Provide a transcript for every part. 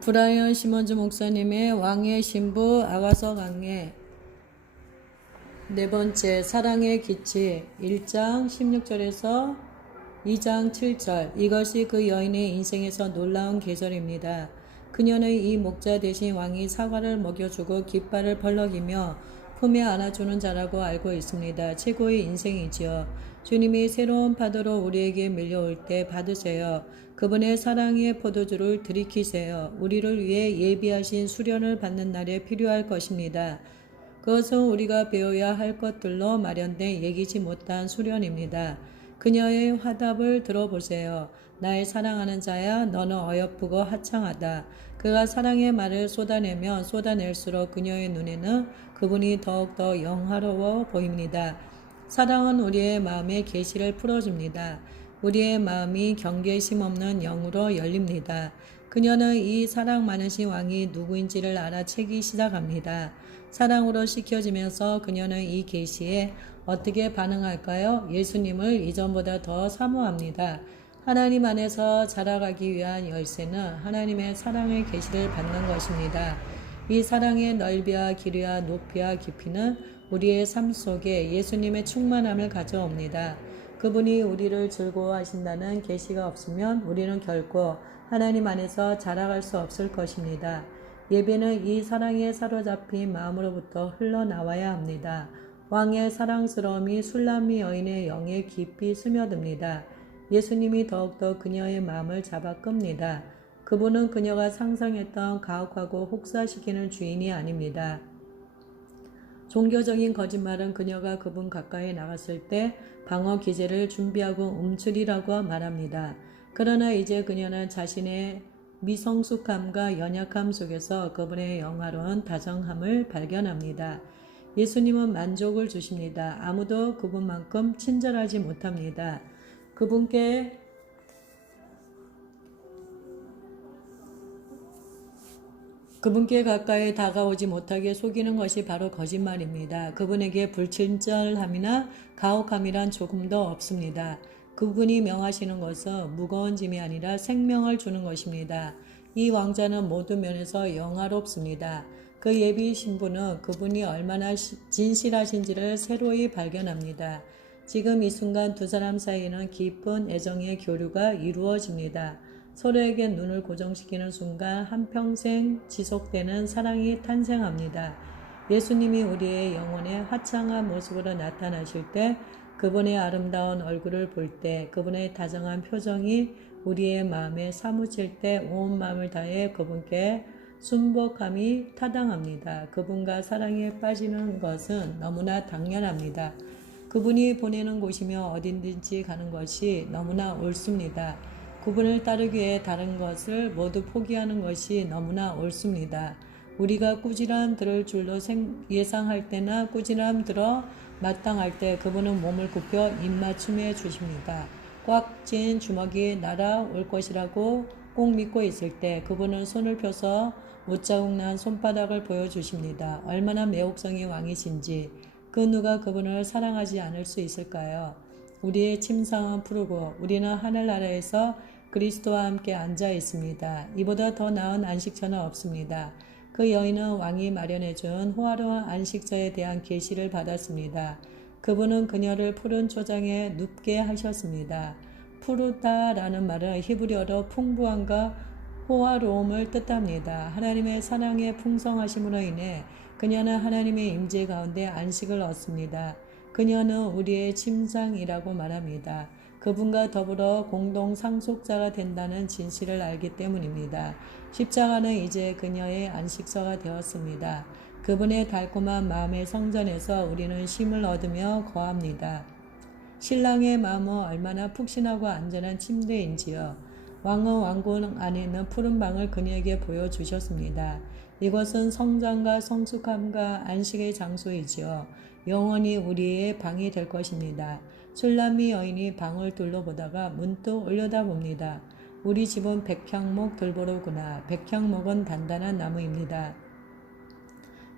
브라이언 시몬즈 목사님의 왕의 신부 아가서 강의 네 번째, 사랑의 기치 1장 16절에서 2장 7절. 이것이 그 여인의 인생에서 놀라운 계절입니다. 그녀는 이 목자 대신 왕이 사과를 먹여주고 깃발을 벌럭이며 품에 안아주는 자라고 알고 있습니다. 최고의 인생이지요. 주님이 새로운 파도로 우리에게 밀려올 때 받으세요. 그분의 사랑의 포도주를 들이키세요. 우리를 위해 예비하신 수련을 받는 날에 필요할 것입니다. 그것은 우리가 배워야 할 것들로 마련된 예기치 못한 수련입니다. 그녀의 화답을 들어보세요. 나의 사랑하는 자야, 너는 어여쁘고 하창하다. 그가 사랑의 말을 쏟아내면 쏟아낼수록 그녀의 눈에는 그분이 더욱더 영화로워 보입니다. 사랑은 우리의 마음의 계시를 풀어줍니다. 우리의 마음이 경계심 없는 영으로 열립니다. 그녀는 이 사랑 많으신 왕이 누구인지를 알아채기 시작합니다. 사랑으로 식혀지면서 그녀는 이 계시에 어떻게 반응할까요? 예수님을 이전보다 더 사모합니다. 하나님 안에서 자라가기 위한 열쇠는 하나님의 사랑의 계시를 받는 것입니다. 이 사랑의 넓이와 길이와 높이와 깊이는 우리의 삶 속에 예수님의 충만함을 가져옵니다. 그분이 우리를 즐거워하신다는 계시가 없으면 우리는 결코 하나님 안에서 자라갈 수 없을 것입니다. 예배는 이 사랑에 사로잡힌 마음으로부터 흘러나와야 합니다. 왕의 사랑스러움이 술람미 여인의 영에 깊이 스며듭니다. 예수님이 더욱더 그녀의 마음을 잡아 끕니다. 그분은 그녀가 상상했던 가혹하고 혹사시키는 주인이 아닙니다. 종교적인 거짓말은 그녀가 그분 가까이 나갔을 때 방어 기제를 준비하고 움츠리라고 말합니다. 그러나 이제 그녀는 자신의 미성숙함과 연약함 속에서 그분의 영화로운 다정함을 발견합니다. 예수님은 만족을 주십니다. 아무도 그분만큼 친절하지 못합니다. 그분께 가까이 다가오지 못하게 속이는 것이 바로 거짓말입니다. 그분에게 불친절함이나 가혹함이란 조금도 없습니다. 그분이 명하시는 것은 무거운 짐이 아니라 생명을 주는 것입니다. 이 왕자는 모든 면에서 영화롭습니다. 그 예비 신부는 그분이 얼마나 진실하신지를 새로이 발견합니다. 지금 이 순간 두 사람 사이에는 깊은 애정의 교류가 이루어집니다. 서로에게 눈을 고정시키는 순간 한평생 지속되는 사랑이 탄생합니다. 예수님이 우리의 영혼의 화창한 모습으로 나타나실 때, 그분의 아름다운 얼굴을 볼 때, 그분의 다정한 표정이 우리의 마음에 사무칠 때 온 마음을 다해 그분께 순복함이 타당합니다. 그분과 사랑에 빠지는 것은 너무나 당연합니다. 그분이 보내는 곳이며 어딘지 가는 것이 너무나 옳습니다. 그분을 따르기 위해 다른 것을 모두 포기하는 것이 너무나 옳습니다. 우리가 꾸지람 들을 줄로 예상할 때나 꾸지람 들어 마땅할 때 그분은 몸을 굽혀 입맞춤해 주십니다. 꽉 쥔 주먹이 날아올 것이라고 꼭 믿고 있을 때 그분은 손을 펴서 못자국 난 손바닥을 보여주십니다. 얼마나 매혹성이 왕이신지 그 누가 그분을 사랑하지 않을 수 있을까요? 우리의 침상은 푸르고 우리는 하늘나라에서 그리스도와 함께 앉아 있습니다. 이보다 더 나은 안식처는 없습니다. 그 여인은 왕이 마련해준 호화로운 안식처에 대한 계시를 받았습니다. 그분은 그녀를 푸른 초장에 눕게 하셨습니다. 푸르다라는 말은 히브리어로 풍부함과 호화로움을 뜻합니다. 하나님의 사랑의 풍성하심으로 인해 그녀는 하나님의 임재 가운데 안식을 얻습니다. 그녀는 우리의 침상이라고 말합니다. 그분과 더불어 공동 상속자가 된다는 진실을 알기 때문입니다. 십자가는 이제 그녀의 안식처가 되었습니다. 그분의 달콤한 마음의 성전에서 우리는 쉼을 얻으며 거합니다. 신랑의 마음은 얼마나 푹신하고 안전한 침대인지요. 왕은 왕궁 안에 있는 푸른 방을 그녀에게 보여주셨습니다. 이것은 성장과 성숙함과 안식의 장소이지요. 영원히 우리의 방이 될 것입니다. 술람미 여인이 방을 둘러보다가 문득 올려다봅니다. 우리 집은 백향목 들보로구나. 백향목은 단단한 나무입니다.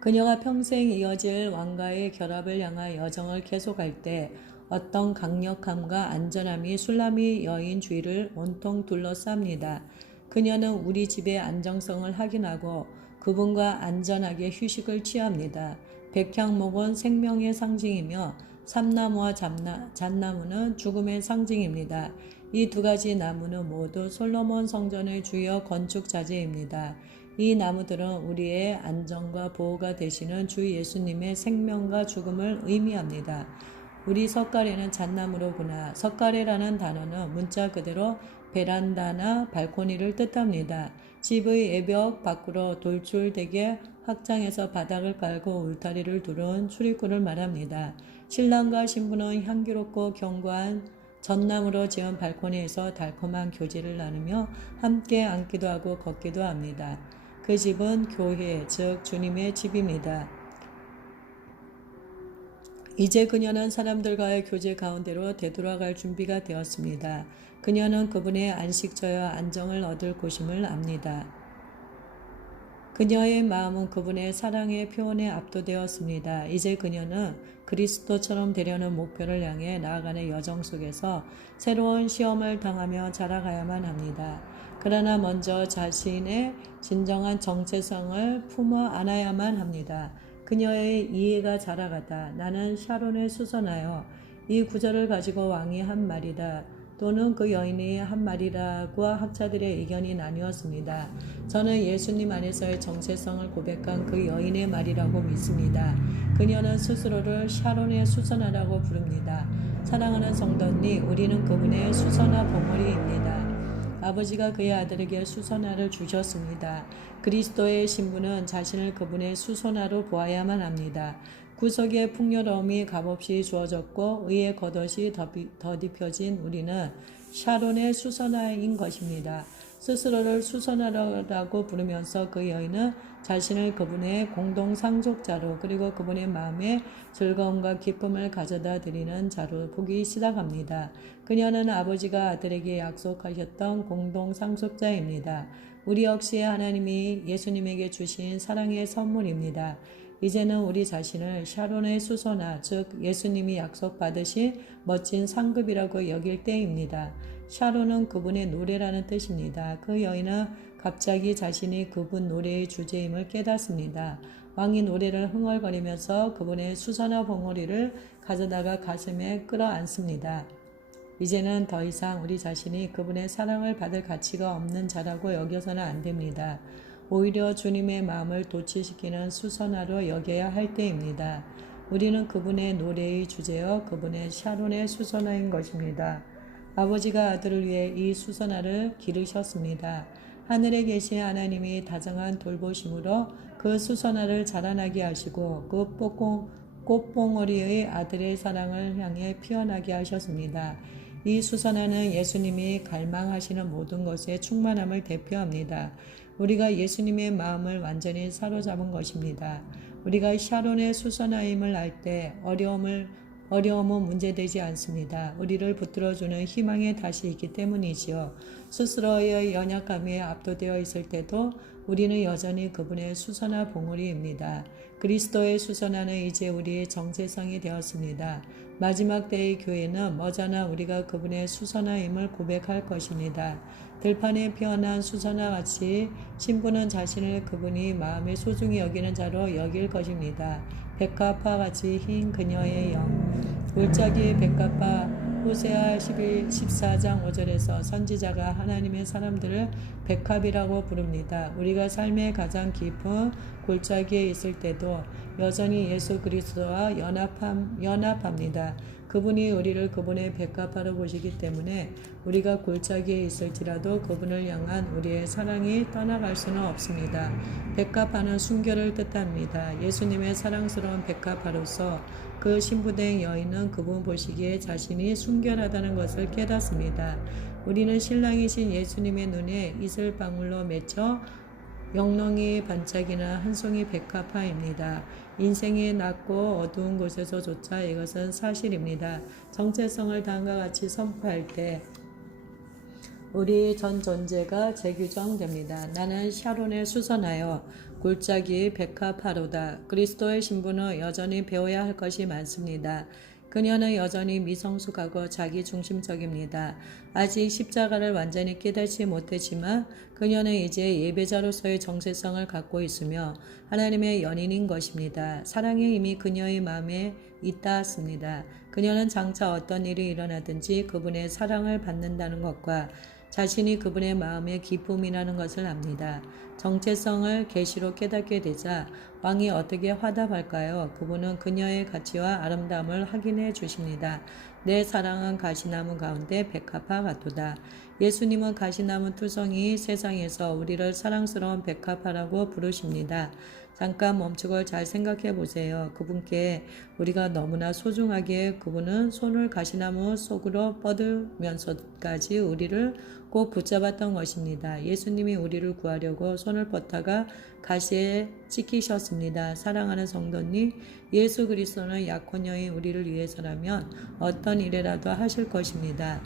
그녀가 평생 이어질 왕과의 결합을 향한 여정을 계속할 때 어떤 강력함과 안전함이 술람미 여인 주위를 온통 둘러쌉니다. 그녀는 우리 집의 안정성을 확인하고 그분과 안전하게 휴식을 취합니다. 백향목은 생명의 상징이며 삼나무와 잣나무는 죽음의 상징입니다. 이 두 가지 나무는 모두 솔로몬 성전의 주요 건축 자재입니다. 이 나무들은 우리의 안전과 보호가 되시는 주 예수님의 생명과 죽음을 의미합니다. 우리 석가래는 잣나무로구나. 석가래라는 단어는 문자 그대로 베란다나 발코니를 뜻합니다. 집의 외벽 밖으로 돌출되게 확장해서 바닥을 깔고 울타리를 두른 출입구를 말합니다. 신랑과 신부는 향기롭고 견고한 전나무로 지은 발코니에서 달콤한 교제를 나누며 함께 앉기도 하고 걷기도 합니다. 그 집은 교회, 즉 주님의 집입니다. 이제 그녀는 사람들과의 교제 가운데로 되돌아갈 준비가 되었습니다. 그녀는 그분의 안식처와 안정을 얻을 곳임을 압니다. 그녀의 마음은 그분의 사랑의 표현에 압도되었습니다. 이제 그녀는 그리스도처럼 되려는 목표를 향해 나아가는 여정 속에서 새로운 시험을 당하며 자라가야만 합니다. 그러나 먼저 자신의 진정한 정체성을 품어 안아야만 합니다. 그녀의 이해가 자라가다. 나는 샤론에 수선하여. 이 구절을 가지고 왕이 한 말이다. 또는 그 여인이 한 말이라고 학자들의 의견이 나뉘었습니다. 저는 예수님 안에서의 정체성을 고백한 그 여인의 말이라고 믿습니다. 그녀는 스스로를 샤론의 수선화라고 부릅니다. 사랑하는 성도님, 우리는 그분의 수선화 봉우리입니다. 아버지가 그의 아들에게 수선화를 주셨습니다. 그리스도의 신부는 자신을 그분의 수선화로 보아야만 합니다. 구속의 풍요로움이 값없이 주어졌고 의의 겉옷이 덧입혀진 우리는 샤론의 수선화인 것입니다. 스스로를 수선화라고 부르면서 그 여인은 자신을 그분의 공동 상속자로 그리고 그분의 마음에 즐거움과 기쁨을 가져다 드리는 자로 보기 시작합니다. 그녀는 아버지가 아들에게 약속하셨던 공동 상속자입니다. 우리 역시 하나님이 예수님에게 주신 사랑의 선물입니다. 이제는 우리 자신을 샤론의 수선화, 즉 예수님이 약속받으신 멋진 상급이라고 여길 때입니다. 샤론은 그분의 노래라는 뜻입니다. 그 여인은 갑자기 자신이 그분 노래의 주제임을 깨닫습니다. 왕이 노래를 흥얼거리면서 그분의 수선화 봉오리를 가져다가 가슴에 끌어안습니다. 이제는 더 이상 우리 자신이 그분의 사랑을 받을 가치가 없는 자라고 여겨서는 안 됩니다. 오히려 주님의 마음을 도취시키는 수선화로 여겨야 할 때입니다. 우리는 그분의 노래의 주제여 그분의 샤론의 수선화인 것입니다. 아버지가 아들을 위해 이 수선화를 기르셨습니다. 하늘에 계신 하나님이 다정한 돌보심으로 그 수선화를 자라나게 하시고 그 꽃봉오리의 아들의 사랑을 향해 피어나게 하셨습니다. 이 수선화는 예수님이 갈망하시는 모든 것의 충만함을 대표합니다. 우리가 예수님의 마음을 완전히 사로잡은 것입니다. 우리가 샤론의 수선화임을 알 때 어려움은 문제되지 않습니다. 우리를 붙들어주는 희망의 닷이 있기 때문이지요. 스스로의 연약함에 압도되어 있을 때도 우리는 여전히 그분의 수선화 봉우리입니다. 그리스도의 수선화는 이제 우리의 정체성이 되었습니다. 마지막 때의 교회는 머지않아 우리가 그분의 수선화임을 고백할 것입니다. 들판에 피어난 수선화같이 신부는 자신을 그분이 마음에 소중히 여기는 자로 여길 것입니다. 백합화같이 흰 그녀의 영. 골짜기의 백합화. 호세아 14장 5절에서 선지자가 하나님의 사람들을 백합이라고 부릅니다. 우리가 삶의 가장 깊은 골짜기에 있을 때도 여전히 예수 그리스도와 연합합니다. 그분이 우리를 그분의 백합화로 보시기 때문에 우리가 골짜기에 있을지라도 그분을 향한 우리의 사랑이 떠나갈 수는 없습니다. 백합화는 순결을 뜻합니다. 예수님의 사랑스러운 백합화로서 그 신부된 여인은 그분 보시기에 자신이 순결하다는 것을 깨닫습니다. 우리는 신랑이신 예수님의 눈에 이슬방울로 맺혀 영롱이 반짝이는 한 송이 백합화입니다. 인생이 낮고 어두운 곳에서조차 이것은 사실입니다. 정체성을 다음과 같이 선포할 때 우리 전 존재가 재규정됩니다. 나는 샤론에 수선하여 골짜기의 백합화로다. 그리스도의 신부는 여전히 배워야 할 것이 많습니다. 그녀는 여전히 미성숙하고 자기중심적입니다. 아직 십자가를 완전히 깨닫지 못했지만 그녀는 이제 예배자로서의 정체성을 갖고 있으며 하나님의 연인인 것입니다. 사랑의 힘이 그녀의 마음에 있다습니다. 그녀는 장차 어떤 일이 일어나든지 그분의 사랑을 받는다는 것과 자신이 그분의 마음의 기쁨이라는 것을 압니다. 정체성을 계시로 깨닫게 되자 왕이 어떻게 화답할까요? 그분은 그녀의 가치와 아름다움을 확인해 주십니다. 내 사랑은 가시나무 가운데 백합화 같도다. 예수님은 가시나무 투성이 세상에서 우리를 사랑스러운 백합화라고 부르십니다. 잠깐 멈추고 잘 생각해 보세요. 그분께 우리가 너무나 소중하기에 그분은 손을 가시나무 속으로 뻗으면서까지 우리를 꼭 붙잡았던 것입니다. 예수님이 우리를 구하려고 손을 뻗다가 가시에 찍히셨습니다. 사랑하는 성도님, 예수 그리스도는 약혼 여인 우리를 위해서라면 어떤 일이라도 하실 것입니다.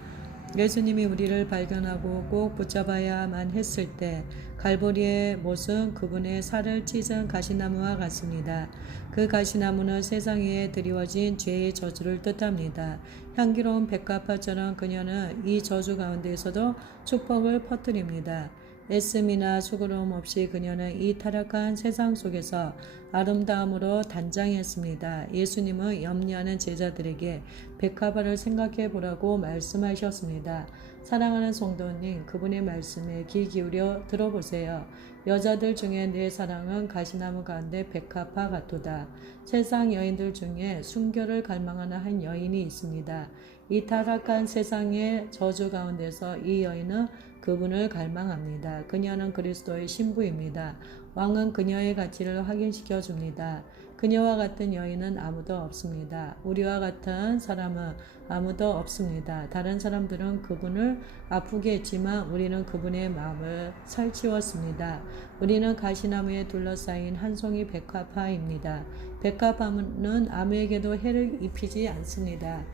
예수님이 우리를 발견하고 꼭 붙잡아야만 했을 때 갈보리의 못은 그분의 살을 찢은 가시나무와 같습니다. 그 가시나무는 세상 위에 드리워진 죄의 저주를 뜻합니다. 향기로운 백합화처럼 그녀는 이 저주 가운데에서도 축복을 퍼뜨립니다. 애씀이나 수고로움 없이 그녀는 이 타락한 세상 속에서 아름다움으로 단장했습니다. 예수님은 염려하는 제자들에게 백합화를 생각해 보라고 말씀하셨습니다. 사랑하는 성도님, 그분의 말씀에 귀 기울여 들어보세요. 여자들 중에 내 사랑은 가시나무 가운데 백합화 같도다. 세상 여인들 중에 순결을 갈망하는 한 여인이 있습니다. 이 타락한 세상의 저주 가운데서 이 여인은 그분을 갈망합니다. 그녀는 그리스도의 신부입니다. 왕은 그녀의 가치를 확인시켜 줍니다. 그녀와 같은 여인은 아무도 없습니다. 우리와 같은 사람은 아무도 없습니다. 다른 사람들은 그분을 아프게 했지만 우리는 그분의 마음을 살찌웠습니다. 우리는 가시나무에 둘러싸인 한 송이 백합화입니다. 백합화는 아무에게도 해를 입히지 않습니다.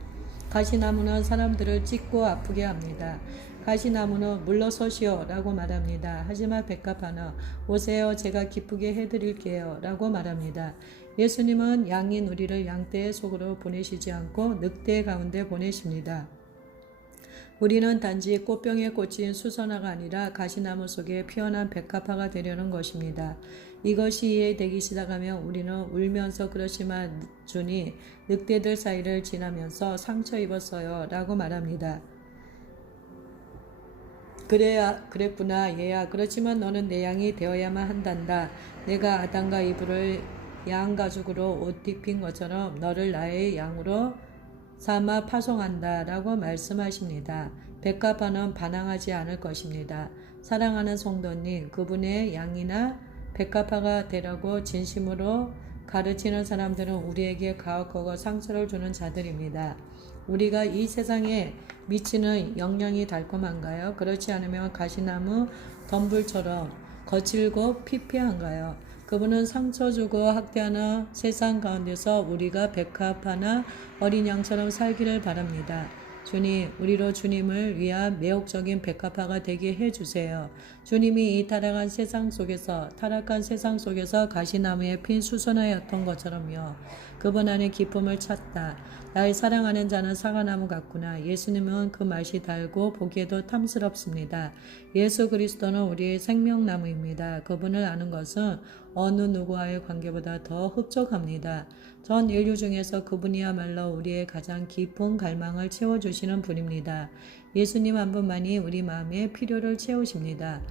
가시나무는 사람들을 찢고 아프게 합니다. 가시나무는 물러서시오 라고 말합니다. 하지만 백합화는 오세요 제가 기쁘게 해드릴게요 라고 말합니다. 예수님은 양인 우리를 양떼의 속으로 보내시지 않고 늑대 가운데 보내십니다. 우리는 단지 꽃병에 꽂힌 수선화가 아니라 가시나무 속에 피어난 백합화가 되려는 것입니다. 이것이 이해되기 시작하면 우리는 울면서 그렇지만 주님 늑대들 사이를 지나면서 상처 입었어요 라고 말합니다. 그랬구나 얘야. 그렇지만 너는 내 양이 되어야만 한단다. 내가 아담과 이브를 양 가죽으로 옷 입힌 것처럼 너를 나의 양으로 삼아 파송한다 라고 말씀하십니다. 백합화는 반항하지 않을 것입니다. 사랑하는 성도님, 그분의 양이나 백합화가 되라고 진심으로 가르치는 사람들은 우리에게 가혹하고 상처를 주는 자들입니다. 우리가 이 세상에 미치는 영향이 달콤한가요? 그렇지 않으면 가시나무 덤불처럼 거칠고 피폐한가요? 그분은 상처 주고 학대하는 세상 가운데서 우리가 백합화나 어린 양처럼 살기를 바랍니다. 주님, 우리로 주님을 위한 매혹적인 백합화가 되게 해주세요. 주님이 이 타락한 세상 속에서 가시나무에 핀 수선화였던 것처럼요. 그분 안에 기쁨을 찾다. 나의 사랑하는 자는 사과나무 같구나. 예수님은 그 맛이 달고 보기에도 탐스럽습니다. 예수 그리스도는 우리의 생명나무입니다. 그분을 아는 것은 어느 누구와의 관계보다 더 흡족합니다. 전 인류 중에서 그분이야말로 우리의 가장 깊은 갈망을 채워주시는 분입니다. 예수님 한 분만이 우리 마음의 필요를 채우십니다.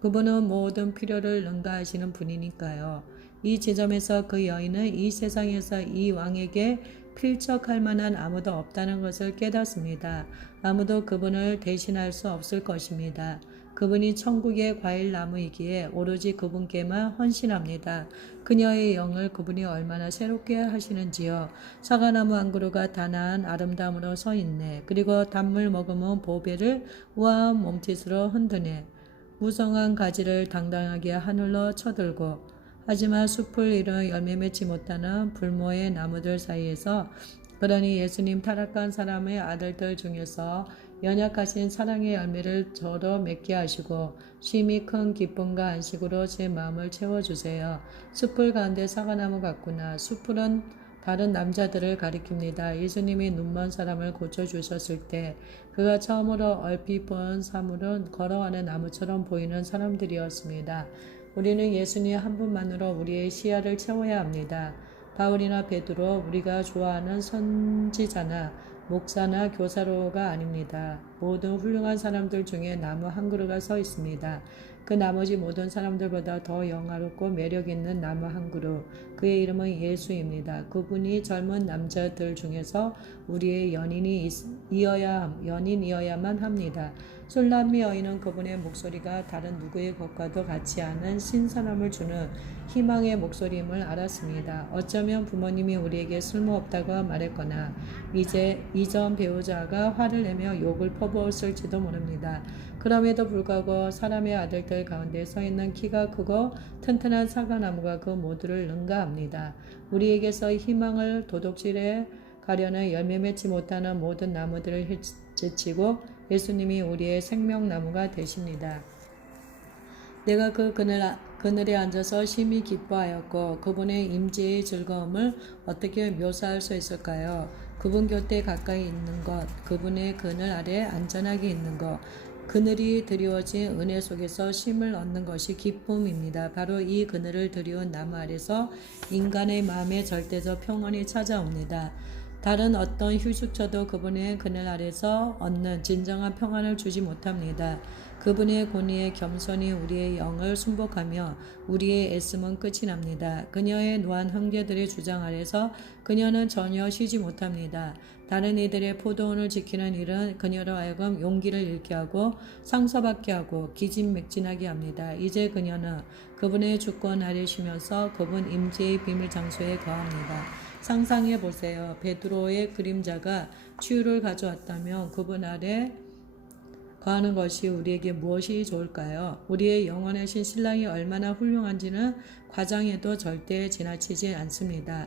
그분은 모든 필요를 능가하시는 분이니까요. 이 지점에서 그 여인은 이 세상에서 이 왕에게 필적할 만한 아무도 없다는 것을 깨닫습니다. 아무도 그분을 대신할 수 없을 것입니다. 그분이 천국의 과일나무이기에 오로지 그분께만 헌신합니다. 그녀의 영을 그분이 얼마나 새롭게 하시는지요. 사과나무 한 그루가 단아한 아름다움으로 서 있네. 그리고 단물 먹으면 보배를 우아한 몸짓으로 흔드네. 무성한 가지를 당당하게 하늘로 쳐들고 하지만 숲을 이뤄 열매 맺지 못하는 불모의 나무들 사이에서 그러니 예수님 타락한 사람의 아들들 중에서 연약하신 사랑의 열매를 저로 맺게 하시고 쉼이 큰 기쁨과 안식으로 제 마음을 채워주세요. 숲을 가운데 사과나무 같구나. 숲은 다른 남자들을 가리킵니다. 예수님이 눈먼 사람을 고쳐주셨을 때 그가 처음으로 얼핏 본 사물은 걸어가는 나무처럼 보이는 사람들이었습니다. 우리는 예수님 한 분만으로 우리의 시야를 채워야 합니다. 바울이나 베드로, 우리가 좋아하는 선지자나 목사나 교사로가 아닙니다. 모든 훌륭한 사람들 중에 나무 한 그루가 서 있습니다. 그 나머지 모든 사람들보다 더 영화롭고 매력있는 나무 한 그루, 그의 이름은 예수입니다. 그분이 젊은 남자들 중에서 우리의 연인이어야만 합니다. 술람미 여인은 그분의 목소리가 다른 누구의 것과도 같지 않은 신선함을 주는 희망의 목소리임을 알았습니다. 어쩌면 부모님이 우리에게 쓸모없다고 말했거나 이전 배우자가 화를 내며 욕을 퍼부었을지도 모릅니다. 그럼에도 불구하고 사람의 아들들 가운데 서 있는 키가 크고 튼튼한 사과나무가 그 모두를 능가합니다. 우리에게서 희망을 도둑질해 가려는 열매 맺지 못하는 모든 나무들을 제치고 예수님이 우리의 생명나무가 되십니다. 내가 그 그늘에 앉아서 심히 기뻐하였고 그분의 임재의 즐거움을 어떻게 묘사할 수 있을까요? 그분 곁에 가까이 있는 것, 그분의 그늘 아래 안전하게 있는 것, 그늘이 드리워진 은혜 속에서 쉼을 얻는 것이 기쁨입니다. 바로 이 그늘을 드리운 나무 아래서 인간의 마음에 절대적 평온이 찾아옵니다. 다른 어떤 휴식처도 그분의 그늘 아래서 얻는 진정한 평안을 주지 못합니다. 그분의 권위의 겸손이 우리의 영을 순복하며 우리의 애씀은 끝이 납니다. 그녀의 노한 형제들의 주장 아래서 그녀는 전혀 쉬지 못합니다. 다른 이들의 포도원을 지키는 일은 그녀로 하여금 용기를 잃게 하고 상처받게 하고 기진맥진하게 합니다. 이제 그녀는 그분의 주권 아래 쉬면서 그분 임재의 비밀 장소에 거합니다. 상상해 보세요. 베드로의 그림자가 치유를 가져왔다면 그분 아래 거하는 것이 우리에게 무엇이 좋을까요? 우리의 영원하신 신랑이 얼마나 훌륭한지는 과장해도 절대 지나치지 않습니다.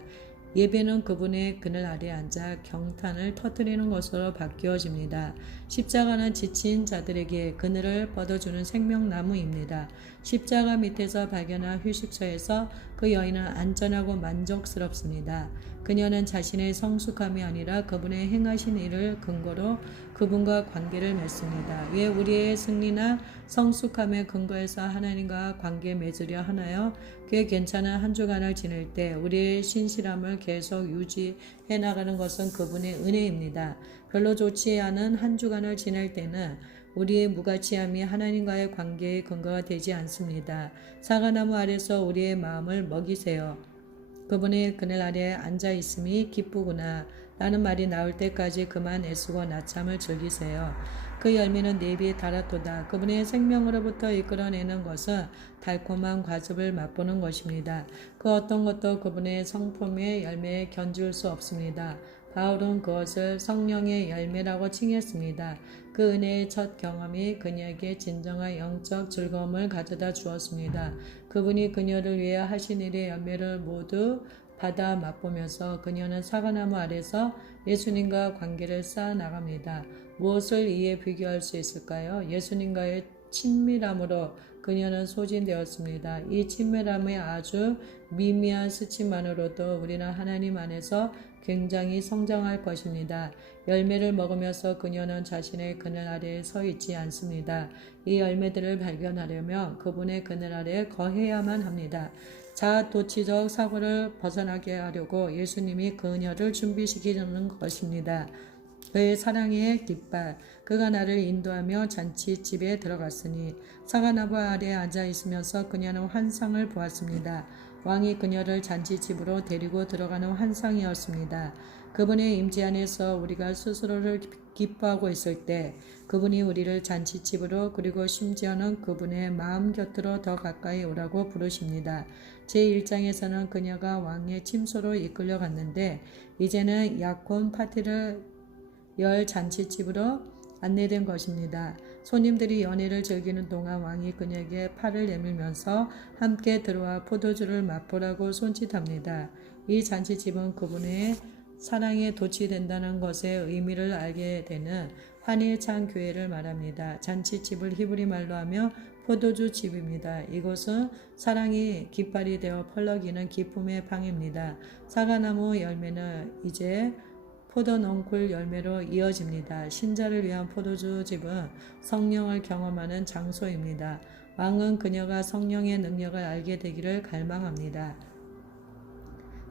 예배는 그분의 그늘 아래 앉아 경탄을 터뜨리는 것으로 바뀌어집니다. 십자가는 지친 자들에게 그늘을 뻗어주는 생명나무입니다. 십자가 밑에서 발견한 휴식처에서 그 여인은 안전하고 만족스럽습니다. 그녀는 자신의 성숙함이 아니라 그분의 행하신 일을 근거로 그분과 관계를 맺습니다. 왜 우리의 승리나 성숙함의 근거에서 하나님과 관계 맺으려 하나요? 꽤 괜찮은 한 주간을 지낼 때 우리의 신실함을 계속 유지해 나가는 것은 그분의 은혜입니다. 별로 좋지 않은 한 주간을 지낼 때는 우리의 무가치함이 하나님과의 관계의 근거가 되지 않습니다. 사과나무 아래서 우리의 마음을 먹이세요. 그분의 그늘 아래에 앉아 있음이 기쁘구나 라는 말이 나올 때까지 그만 애쓰고 낮잠을 즐기세요. 그 열매는 내비에 달았도다. 그분의 생명으로부터 이끌어내는 것은 달콤한 과즙을 맛보는 것입니다. 그 어떤 것도 그분의 성품의 열매에 견줄 수 없습니다. 바울은 그것을 성령의 열매라고 칭했습니다. 그 은혜의 첫 경험이 그녀에게 진정한 영적 즐거움을 가져다 주었습니다. 그분이 그녀를 위해 하신 일의 열매를 모두 받아 맛보면서 그녀는 사과나무 아래서 예수님과 관계를 쌓아나갑니다. 무엇을 이에 비교할 수 있을까요? 예수님과의 친밀함으로 그녀는 소진되었습니다. 이 친밀함의 아주 미미한 스침만으로도 우리는 하나님 안에서 굉장히 성장할 것입니다. 열매를 먹으면서 그녀는 자신의 그늘 아래에 서 있지 않습니다. 이 열매들을 발견하려면 그분의 그늘 아래에 거해야만 합니다. 자아도취적 사고를 벗어나게 하려고 예수님이 그녀를 준비시키는 것입니다. 그의 사랑의 깃발, 그가 나를 인도하며 잔치집에 들어갔으니 사과나무 아래에 앉아 있으면서 그녀는 환상을 보았습니다. 왕이 그녀를 잔치집으로 데리고 들어가는 환상이었습니다. 그분의 임재 안에서 우리가 스스로를 기뻐하고 있을 때 그분이 우리를 잔치집으로 그리고 심지어는 그분의 마음 곁으로 더 가까이 오라고 부르십니다. 제1장에서는 그녀가 왕의 침소로 이끌려 갔는데 이제는 약혼 파티를 열 잔치집으로 안내된 것입니다. 손님들이 연애를 즐기는 동안 왕이 그녀에게 팔을 내밀면서 함께 들어와 포도주를 맛보라고 손짓합니다. 이 잔치집은 그분의 사랑에 도취된다는 것의 의미를 알게 되는 환희에 찬 교회를 말합니다. 잔치집을 히브리 말로 하며 포도주 즙입니다. 이것은 사랑이 깃발이 되어 펄럭이는 기쁨의 방입니다. 사과나무 열매는 이제 포도넝쿨 열매로 이어집니다. 신자를 위한 포도주 즙은 성령을 경험하는 장소입니다. 왕은 그녀가 성령의 능력을 알게 되기를 갈망합니다.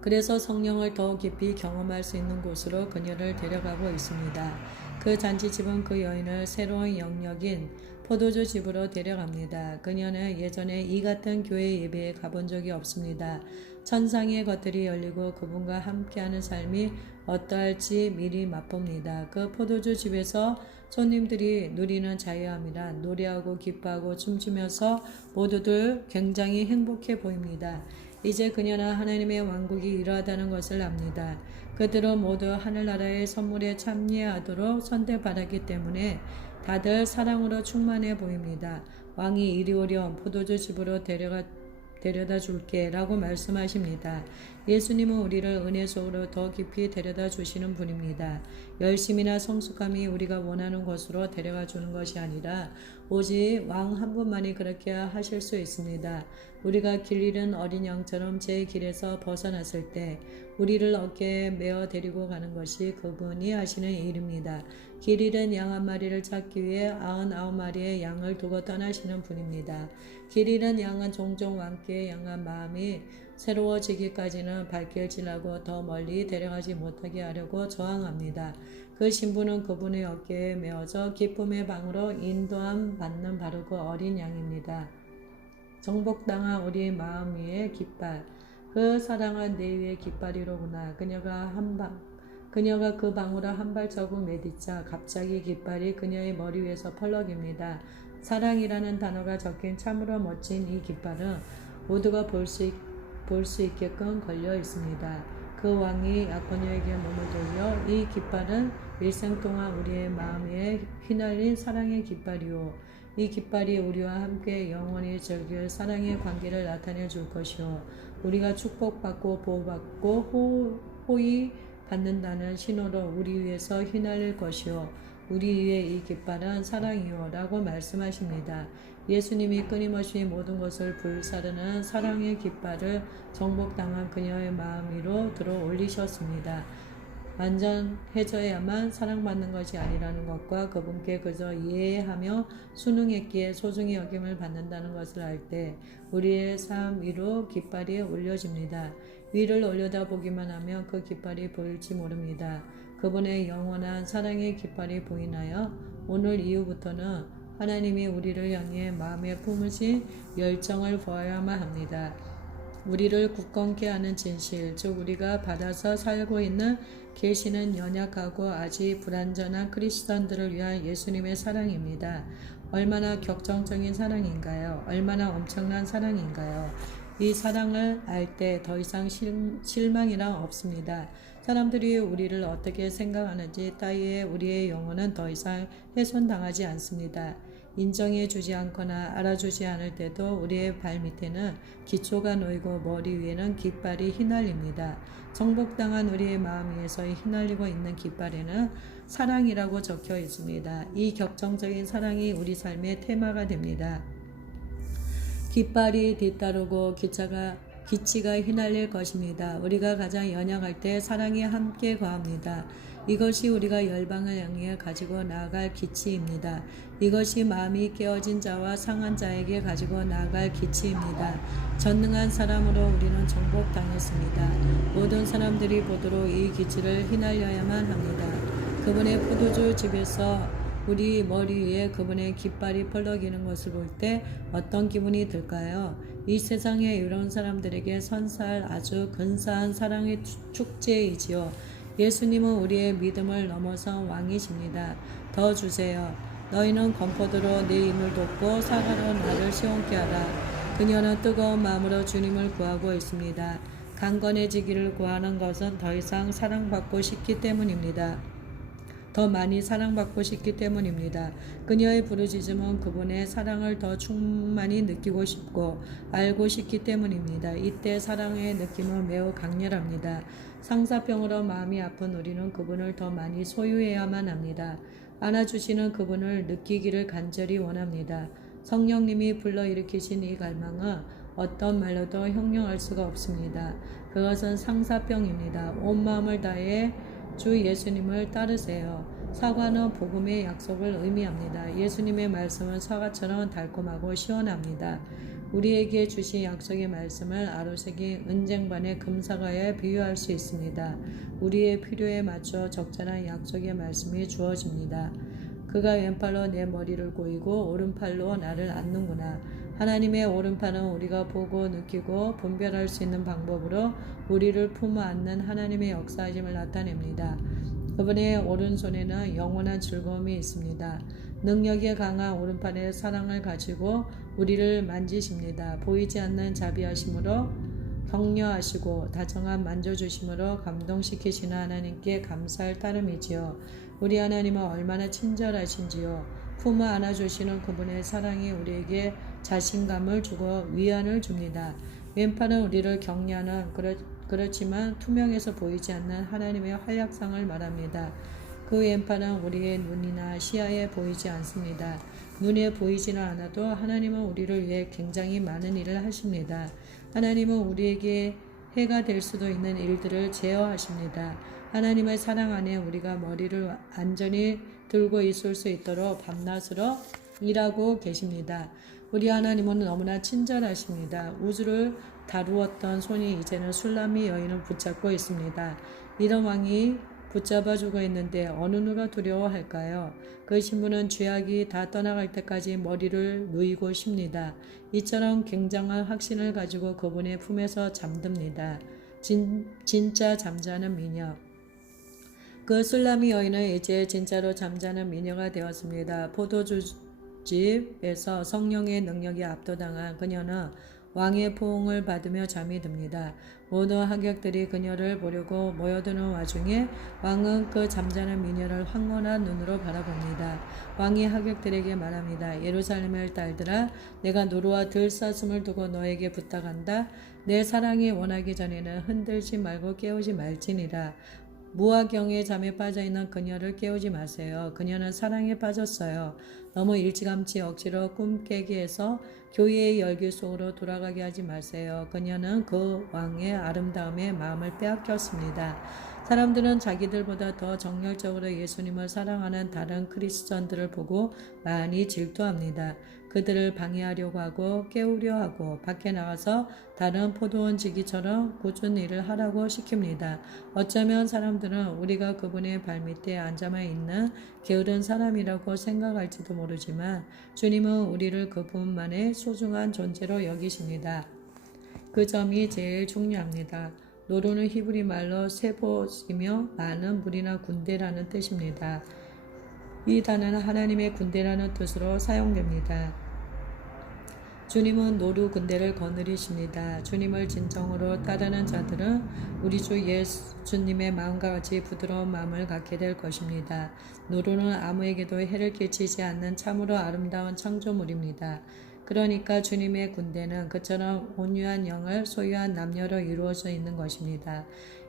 그래서 성령을 더 깊이 경험할 수 있는 곳으로 그녀를 데려가고 있습니다. 그 잔치집은 그 여인을 새로운 영역인 포도주 집으로 데려갑니다. 그녀는 예전에 이 같은 교회 예배에 가본 적이 없습니다. 천상의 것들이 열리고 그분과 함께하는 삶이 어떠할지 미리 맛봅니다. 그 포도주 집에서 손님들이 누리는 자유함이라 노래하고 기뻐하고 춤추면서 모두들 굉장히 행복해 보입니다. 이제 그녀는 하나님의 왕국이 이러하다는 것을 압니다. 그들은 모두 하늘나라의 선물에 참여하도록 선택받았기 때문에 다들 사랑으로 충만해 보입니다. 왕이 이리 오렴 포도주 집으로 데려다 줄게 라고 말씀하십니다. 예수님은 우리를 은혜 속으로 더 깊이 데려다 주시는 분입니다. 열심이나 성숙함이 우리가 원하는 곳으로 데려가 주는 것이 아니라 오직 왕 한 분만이 그렇게 하실 수 있습니다. 우리가 길 잃은 어린 양처럼 제 길에서 벗어났을 때 우리를 어깨에 메어 데리고 가는 것이 그분이 하시는 일입니다. 길 잃은 양 한 마리를 찾기 위해 99마리의 양을 두고 떠나시는 분입니다. 길 잃은 양은 종종 왕께 향한 마음이 새로워지기까지는 발길질 하고 더 멀리 데려가지 못하게 하려고 저항합니다. 그 신부는 그분의 어깨에 메어져 기쁨의 방으로 인도함 받는 바로 그 어린 양입니다. 정복당한 우리 마음 위의 깃발. 그 사랑은 내 위의 깃발이로구나. 그녀가 그 방으로 한 발자국 내딛자 갑자기 깃발이 그녀의 머리 위에서 펄럭입니다. 사랑이라는 단어가 적힌 참으로 멋진 이 깃발은 모두가 볼 수 있게끔 걸려 있습니다. 그 왕이 약혼녀에게 몸을 돌려 이 깃발은 일생 동안 우리의 마음 위에 휘날린 사랑의 깃발이요. 이 깃발이 우리와 함께 영원히 즐길 사랑의 관계를 나타내 줄 것이요. 우리가 축복받고 보호받고 호의 받는다는 신호로 우리 위에서 휘날릴 것이요. 우리 위에 이 깃발은 사랑이요 라고 말씀하십니다. 예수님이 끊임없이 모든 것을 불사르는 사랑의 깃발을 정복당한 그녀의 마음 위로 들어 올리셨습니다. 완전해져야만 사랑받는 것이 아니라는 것과 그분께 그저 이해하며 순응했기에 소중히 여김을 받는다는 것을 알 때 우리의 삶 위로 깃발이 올려집니다. 위를 올려다보기만 하면 그 깃발이 보일지 모릅니다. 그분의 영원한 사랑의 깃발이 보이나요? 오늘 이후부터는 하나님이 우리를 향해 마음에 품으신 열정을 보아야만 합니다. 우리를 굳건케 하는 진실, 즉 우리가 받아서 살고 있는 계시는 연약하고 아직 불완전한 크리스천들을 위한 예수님의 사랑입니다. 얼마나 격정적인 사랑인가요? 얼마나 엄청난 사랑인가요? 이 사랑을 알 때 더 이상 실망이란 없습니다. 사람들이 우리를 어떻게 생각하는지 따위에 우리의 영혼은 더 이상 훼손당하지 않습니다. 인정해 주지 않거나 알아주지 않을 때도 우리의 발밑에는 기초가 놓이고 머리 위에는 깃발이 휘날립니다. 정복당한 우리의 마음 위에서 휘날리고 있는 깃발에는 사랑이라고 적혀 있습니다. 이 격정적인 사랑이 우리 삶의 테마가 됩니다. 깃발이 뒤따르고 기치가 휘날릴 것입니다. 우리가 가장 연약할 때 사랑이 함께 거합니다. 이것이 우리가 열방을 향해 가지고 나아갈 기치입니다. 이것이 마음이 깨어진 자와 상한 자에게 가지고 나아갈 기치입니다. 전능한 사람으로 우리는 정복당했습니다. 모든 사람들이 보도록 이 기치를 휘날려야만 합니다. 그분의 포도주 집에서 우리 머리 위에 그분의 깃발이 펄럭이는 것을 볼 때 어떤 기분이 들까요? 이 세상에 이런 사람들에게 선사할 아주 근사한 사랑의 축제이지요. 예수님은 우리의 믿음을 넘어선 왕이십니다. 더 주세요. 너희는 건포도로 내 힘을 돕고 사과로 나를 시원케 하라. 그녀는 뜨거운 마음으로 주님을 구하고 있습니다. 강건해지기를 구하는 것은 더 이상 사랑받고 싶기 때문입니다. 더 많이 사랑받고 싶기 때문입니다. 그녀의 부르짖음은 그분의 사랑을 더 충만히 느끼고 싶고 알고 싶기 때문입니다. 이때 사랑의 느낌은 매우 강렬합니다. 상사병으로 마음이 아픈 우리는 그분을 더 많이 소유해야만 합니다. 안아주시는 그분을 느끼기를 간절히 원합니다. 성령님이 불러일으키신 이 갈망은 어떤 말로도 형용할 수가 없습니다. 그것은 상사병입니다. 온 마음을 다해 주 예수님을 따르세요. 사과는 복음의 약속을 의미합니다. 예수님의 말씀은 사과처럼 달콤하고 시원합니다. 우리에게 주신 약속의 말씀을 아로새긴 은쟁반의 금사과에 비유할 수 있습니다. 우리의 필요에 맞춰 적절한 약속의 말씀이 주어집니다. 그가 왼팔로 내 머리를 고이고 오른팔로 나를 안는구나. 하나님의 오른팔은 우리가 보고 느끼고 분별할 수 있는 방법으로 우리를 품어 안는 하나님의 역사하심을 나타냅니다. 그분의 오른손에는 영원한 즐거움이 있습니다. 능력이 강한 오른팔에 사랑을 가지고 우리를 만지십니다. 보이지 않는 자비하심으로 격려하시고 다정한 만져주심으로 감동시키시는 하나님께 감사할 따름이지요. 우리 하나님은 얼마나 친절하신지요. 품어 안아주시는 그분의 사랑이 우리에게 자신감을 주고 위안을 줍니다. 왼팔은 우리를 격려하는 그렇지만 투명해서 보이지 않는 하나님의 활약상을 말합니다. 그 왼팔은 우리의 눈이나 시야에 보이지 않습니다. 눈에 보이지는 않아도 하나님은 우리를 위해 굉장히 많은 일을 하십니다. 하나님은 우리에게 해가 될 수도 있는 일들을 제어하십니다. 하나님의 사랑 안에 우리가 머리를 안전히 들고 있을 수 있도록 밤낮으로 일하고 계십니다. 우리 하나님은 너무나 친절하십니다. 우주를 다루었던 손이 이제는 술람미 여인을 붙잡고 있습니다. 이런 왕이 붙잡아주고 있는데 어느 누가 두려워할까요? 그 신부는 죄악이 다 떠나갈 때까지 머리를 누이고 쉽니다. 이처럼 굉장한 확신을 가지고 그분의 품에서 잠듭니다. 진짜 잠자는 미녀. 그 술람미 여인은 이제 진짜로 잠자는 미녀가 되었습니다. 포도주집에서 성령의 능력이 압도당한 그녀는 왕의 포옹을 받으며 잠이 듭니다. 모든 하객들이 그녀를 보려고 모여드는 와중에 왕은 그 잠자는 미녀를 황홀한 눈으로 바라봅니다. 왕이 하객들에게 말합니다. 예루살렘의 딸들아, 내가 노루와 들사슴을 두고 너에게 부탁한다. 내 사랑이 원하기 전에는 흔들지 말고 깨우지 말지니라. 무화경의 잠에 빠져있는 그녀를 깨우지 마세요. 그녀는 사랑에 빠졌어요. 너무 일찌감치 억지로 꿈 깨게 해서 교회의 열기 속으로 돌아가게 하지 마세요. 그녀는 그 왕의 아름다움에 마음을 빼앗겼습니다. 사람들은 자기들보다 더 정열적으로 예수님을 사랑하는 다른 크리스천들을 보고 많이 질투합니다. 그들을 방해하려고 하고 깨우려 하고 밖에 나가서 다른 포도원 지기처럼 꾸준 일을 하라고 시킵니다. 어쩌면 사람들은 우리가 그분의 발밑에 앉아만 있는 게으른 사람이라고 생각할지도 모르지만 주님은 우리를 그분만의 소중한 존재로 여기십니다. 그 점이 제일 중요합니다. 노루는 히브리 말로 세봇이며 많은 무리나 군대라는 뜻입니다. 이 단어는 하나님의 군대라는 뜻으로 사용됩니다. 주님은 노루 군대를 거느리십니다. 주님을 진정으로 따르는 자들은 우리 주 예수님의 마음과 같이 부드러운 마음을 갖게 될 것입니다. 노루는 아무에게도 해를 끼치지 않는 참으로 아름다운 창조물입니다. 그러니까 주님의 군대는 그처럼 온유한 영을 소유한 남녀로 이루어져 있는 것입니다.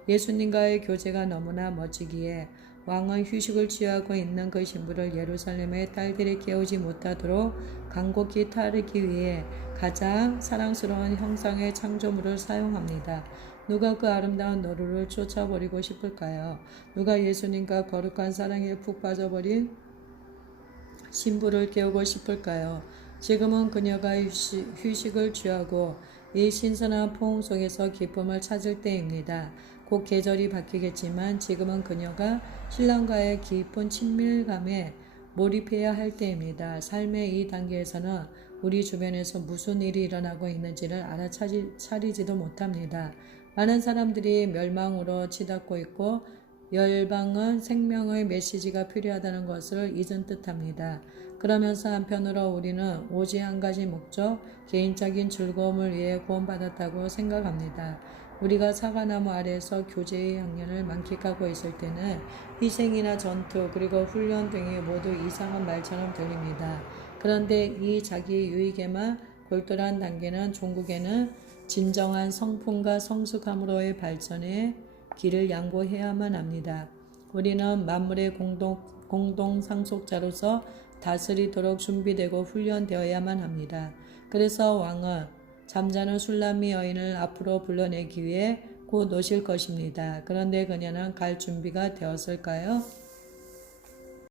예수님과의 교제가 너무나 멋지기에 왕은 휴식을 취하고 있는 그 신부를 예루살렘의 딸들이 깨우지 못하도록 간곡히 타르기 위해 가장 사랑스러운 형상의 창조물을 사용합니다. 누가 그 아름다운 노루를 쫓아버리고 싶을까요? 누가 예수님과 거룩한 사랑에 푹 빠져버린 신부를 깨우고 싶을까요? 지금은 그녀가 휴식을 취하고 이 신선한 포옹 속에서 기쁨을 찾을 때입니다. 곧 계절이 바뀌겠지만 지금은 그녀가 신랑과의 깊은 친밀감에 몰입해야 할 때입니다. 삶의 이 단계에서는 우리 주변에서 무슨 일이 일어나고 있는지를 알아차리지도 못합니다. 많은 사람들이 멸망으로 치닫고 있고 열방은 생명의 메시지가 필요하다는 것을 잊은 듯합니다. 그러면서 한편으로 우리는 오직 한 가지 목적, 개인적인 즐거움을 위해 구원받았다고 생각합니다. 우리가 사과나무 아래에서 교제의 향연을 만끽하고 있을 때는 희생이나 전투 그리고 훈련 등이 모두 이상한 말처럼 들립니다. 그런데 이 자기 유익에만 골똘한 단계는 종국에는 진정한 성품과 성숙함으로의 발전에 길을 양보해야만 합니다. 우리는 만물의 공동 상속자로서 다스리도록 준비되고 훈련되어야만 합니다. 그래서 왕은 잠자는 술람미 여인을 앞으로 불러내기 위해 곧 오실 것입니다. 그런데 그녀는 갈 준비가 되었을까요?